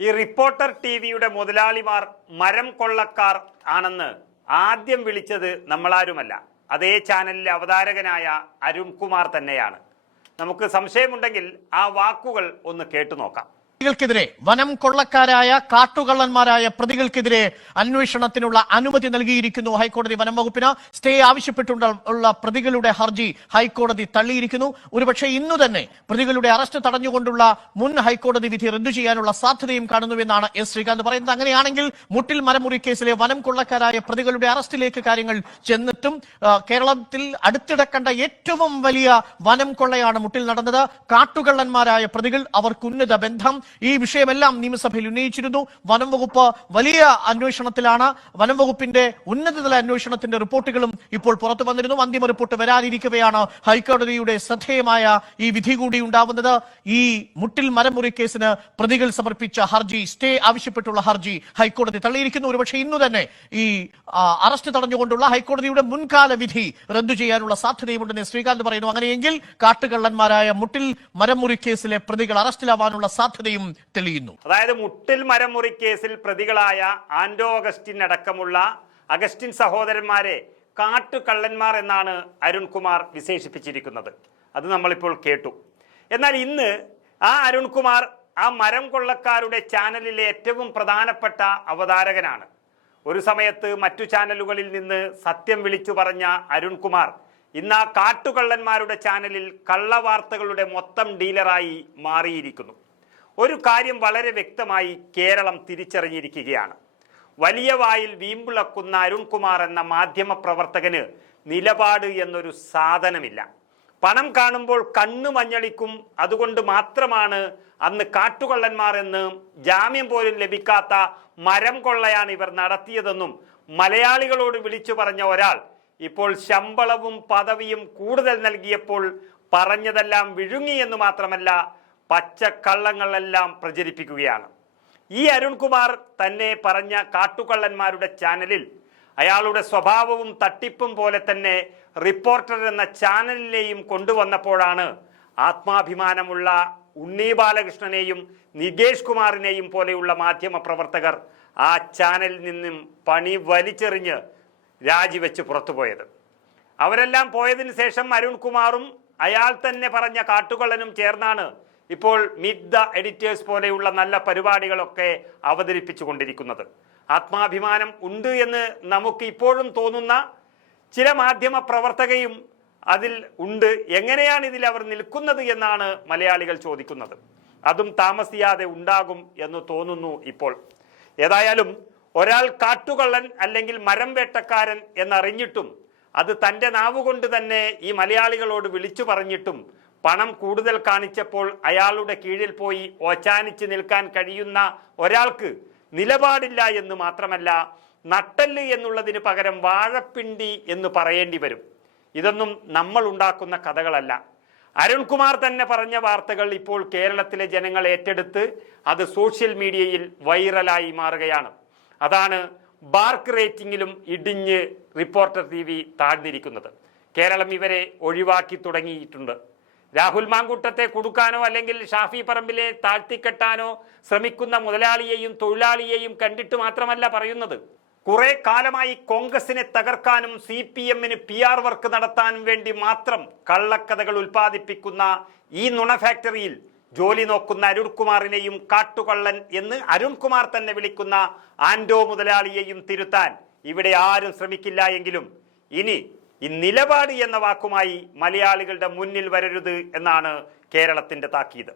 ഈ റിപ്പോർട്ടർ ടിവിയുടെ മുതലാളിമാർ മരം കൊള്ളക്കാർ ആണെന്ന് ആദ്യം വിളിച്ചത് നമ്മളാരുമല്ല, അതേ ചാനലിലെ അവതാരകനായ അരുൺകുമാർ തന്നെയാണ്. നമുക്ക് സംശയമുണ്ടെങ്കിൽ ആ വാക്കുകൾ ഒന്ന് കേട്ടു നോക്കാം. പ്രതികൾക്കെതിരെ വനം കൊള്ളക്കാരായ കാട്ടുകള്ളന്മാരായ പ്രതികൾക്കെതിരെ അന്വേഷണത്തിനുള്ള അനുമതി നൽകിയിരിക്കുന്നു ഹൈക്കോടതി. വനം വകുപ്പിന് സ്റ്റേ ആവശ്യപ്പെട്ടുള്ള പ്രതികളുടെ ഹർജി ഹൈക്കോടതി തള്ളിയിരിക്കുന്നു. ഒരുപക്ഷെ ഇന്നു തന്നെ പ്രതികളുടെ അറസ്റ്റ് തടഞ്ഞുകൊണ്ടുള്ള മുൻ ഹൈക്കോടതി വിധി റദ്ദു ചെയ്യാനുള്ള സാധ്യതയും കാണുന്നുവെന്നാണ് എസ് ശ്രീകാന്ത് പറയുന്നത്. അങ്ങനെയാണെങ്കിൽ മുട്ടിൽ മരമുറി കേസിലെ വനം കൊള്ളക്കാരായ പ്രതികളുടെ അറസ്റ്റിലേക്ക് കാര്യങ്ങൾ ചെന്നിട്ടും കേരളത്തിൽ അടുത്തിടെ കണ്ട ഏറ്റവും വലിയ വനം കൊള്ളയാണ് മുട്ടിൽ നടന്നത്. കാട്ടുകള്ളന്മാരായ പ്രതികൾ, അവർക്ക് ഉന്നത ബന്ധം, ഈ വിഷയമെല്ലാം നിയമസഭയിൽ ഉന്നയിച്ചിരുന്നു. വനം വകുപ്പ് വലിയ അന്വേഷണത്തിലാണ്. വനം വകുപ്പിന്റെ ഉന്നതതല അന്വേഷണത്തിന്റെ റിപ്പോർട്ടുകളും ഇപ്പോൾ പുറത്തു വന്നിരുന്നു. അന്തിമ റിപ്പോർട്ട് വരാനിരിക്കവെയാണ് ഹൈക്കോടതിയുടെ ശ്രദ്ധേയമായ ഈ വിധി കൂടി ഉണ്ടാവുന്നത്. ഈ മുട്ടിൽ മരമുറി കേസിന് പ്രതികൾ സമർപ്പിച്ച ഹർജി, സ്റ്റേ ആവശ്യപ്പെട്ടുള്ള ഹർജി ഹൈക്കോടതി തള്ളിയിരിക്കുന്നു. ഒരുപക്ഷെ ഇന്നു തന്നെ ഈ അറസ്റ്റ് തടഞ്ഞുകൊണ്ടുള്ള ഹൈക്കോടതിയുടെ മുൻകാല വിധി റദ്ദു ചെയ്യാനുള്ള സാധ്യതയുമുണ്ടെന്ന് ശ്രീകാന്ത് പറയുന്നു. അങ്ങനെയെങ്കിൽ കാട്ടുകള്ളന്മാരായ മുട്ടിൽ മരമുറി കേസിലെ പ്രതികൾ അറസ്റ്റിലാവാനുള്ള സാധ്യതയും തെളിയുന്നു. അതായത് മുട്ടിൽ മരമുറി കേസിൽ പ്രതികളായ ആന്റോ അഗസ്റ്റിൻ അടക്കമുള്ള അഗസ്റ്റിൻ സഹോദരന്മാരെ കാട്ടുകള്ളന്മാർ എന്നാണ് അരുൺകുമാർ വിശേഷിപ്പിച്ചിരിക്കുന്നത്. അത് നമ്മളിപ്പോൾ കേട്ടു. എന്നാൽ ഇന്ന് ആ അരുൺകുമാർ ആ മരം കൊള്ളക്കാരുടെ ചാനലിലെ ഏറ്റവും പ്രധാനപ്പെട്ട അവതാരകനാണ്. ഒരു സമയത്ത് മറ്റു ചാനലുകളിൽ നിന്ന് സത്യം വിളിച്ചു പറഞ്ഞ അരുൺകുമാർ ഇന്ന് ആ കാട്ടുകള്ളന്മാരുടെ ചാനലിൽ കള്ളവാർത്തകളുടെ മൊത്തം ഡീലറായി മാറിയിരിക്കുന്നു. ഒരു കാര്യം വളരെ വ്യക്തമായി കേരളം തിരിച്ചറിഞ്ഞിരിക്കുകയാണ്. വലിയ വായിൽ വീമ്പിളക്കുന്ന അരുൺകുമാർ എന്ന മാധ്യമ പ്രവർത്തകന് നിലപാട് എന്നൊരു സാധനമില്ല. പണം കാണുമ്പോൾ കണ്ണു മഞ്ഞളിക്കും. അതുകൊണ്ട് മാത്രമാണ് അന്ന് കാട്ടുകള്ളന്മാർ എന്ന് ജാമ്യം പോലും ലഭിക്കാത്ത മരം കൊള്ളയാണ് ഇവർ നടത്തിയതെന്നും മലയാളികളോട് വിളിച്ചു പറഞ്ഞ ഒരാൾ ഇപ്പോൾ ശമ്പളവും പദവിയും കൂടുതൽ നൽകിയപ്പോൾ പറഞ്ഞതെല്ലാം വിഴുങ്ങി എന്ന് മാത്രമല്ല, പച്ചക്കള്ളങ്ങളെല്ലാം പ്രചരിപ്പിക്കുകയാണ്. ഈ അരുൺകുമാർ തന്നെ പറഞ്ഞ കാട്ടുകള്ളന്മാരുടെ ചാനലിൽ അയാളുടെ സ്വഭാവവും തട്ടിപ്പും പോലെ തന്നെ റിപ്പോർട്ടർ എന്ന ചാനലിനെയും കൊണ്ടുവന്നപ്പോഴാണ് ആത്മാഭിമാനമുള്ള ഉണ്ണി ബാലകൃഷ്ണനെയും നികേഷ് കുമാറിനെയും പോലെയുള്ള മാധ്യമ പ്രവർത്തകർ ആ ചാനലിൽ നിന്നും പണി വലിച്ചെറിഞ്ഞ് രാജിവെച്ച് പുറത്തുപോയത്. അവരെല്ലാം പോയതിനു ശേഷം അരുൺകുമാറും അയാൾ തന്നെ പറഞ്ഞ കാട്ടുകള്ളനും ചേർന്നാണ് ഇപ്പോൾ മീറ്റ് ദ എഡിറ്റേഴ്സ് പോലെയുള്ള നല്ല പരിപാടികളൊക്കെ അവതരിപ്പിച്ചു കൊണ്ടിരിക്കുന്നത്. ആത്മാഭിമാനം ഉണ്ട് എന്ന് നമുക്ക് ഇപ്പോഴും തോന്നുന്ന ചില മാധ്യമ പ്രവർത്തകയും അതിൽ ഉണ്ട്. എങ്ങനെയാണ് ഇതിൽ അവർ നിൽക്കുന്നത് എന്നാണ് മലയാളികൾ ചോദിക്കുന്നത്. അതും താമസിയാതെ ഉണ്ടാകും എന്ന് തോന്നുന്നു ഇപ്പോൾ. ഏതായാലും ഒരാൾ കാട്ടുകള്ളൻ അല്ലെങ്കിൽ മരം വേട്ടക്കാരൻ എന്നറിഞ്ഞിട്ടും അത് തൻ്റെ നാവുകൊണ്ട് തന്നെ ഈ മലയാളികളോട് വിളിച്ചു പറഞ്ഞിട്ടും പണം കൂടുതൽ കാണിച്ചപ്പോൾ അയാളുടെ കീഴിൽ പോയി ഓച്ചാനിച്ച് നിൽക്കാൻ കഴിയുന്ന ഒരാൾക്ക് നിലപാടില്ല എന്ന് മാത്രമല്ല, നട്ടല് എന്നുള്ളതിന് പകരം വാഴപ്പിണ്ടി എന്ന് പറയേണ്ടി വരും. ഇതൊന്നും നമ്മൾ ഉണ്ടാക്കുന്ന കഥകളല്ല. അരുൺകുമാർ തന്നെ പറഞ്ഞ വാർത്തകൾ ഇപ്പോൾ കേരളത്തിലെ ജനങ്ങൾ ഏറ്റെടുത്ത് അത് സോഷ്യൽ മീഡിയയിൽ വൈറലായി മാറുകയാണ്. അതാണ് ബാർക്ക് റേറ്റിംഗിലും ഇടിഞ്ഞ് റിപ്പോർട്ടർ TV താഴ്ന്നിരിക്കുന്നത്. കേരളം ഇവരെ ഒഴിവാക്കി തുടങ്ങിയിട്ടുണ്ട്. രാഹുൽ മാങ്കൂട്ടത്തെ കുടുക്കാനോ അല്ലെങ്കിൽ ഷാഫി പറമ്പിലെ താഴ്ത്തിക്കെട്ടാനോ ശ്രമിക്കുന്ന മുതലാളിയെയും തൊഴിലാളിയെയും കണ്ടിട്ട് മാത്രമല്ല പറയുന്നത്. കുറെ കാലമായി കോൺഗ്രസിനെ തകർക്കാനും CPM-ന് PR വർക്ക് നടത്താനും വേണ്ടി മാത്രം കള്ളക്കഥകൾ ഉൽപ്പാദിപ്പിക്കുന്ന ഈ നുണ ഫാക്ടറിയിൽ ജോലി നോക്കുന്ന അരുൺകുമാറിനെയും കാട്ടുകള്ളൻ എന്ന് അരുൺകുമാർ തന്നെ വിളിക്കുന്ന ആന്റോ മുതലാളിയെയും തിരുത്താൻ ഇവിടെ ആരും ശ്രമിക്കില്ല എങ്കിലും ഇനി ഈ നിലപാട് എന്ന വാക്കുമായി മലയാളികളുടെ മുന്നിൽ വരരുത് എന്നാണ് കേരളത്തിന്റെ താക്കീത്.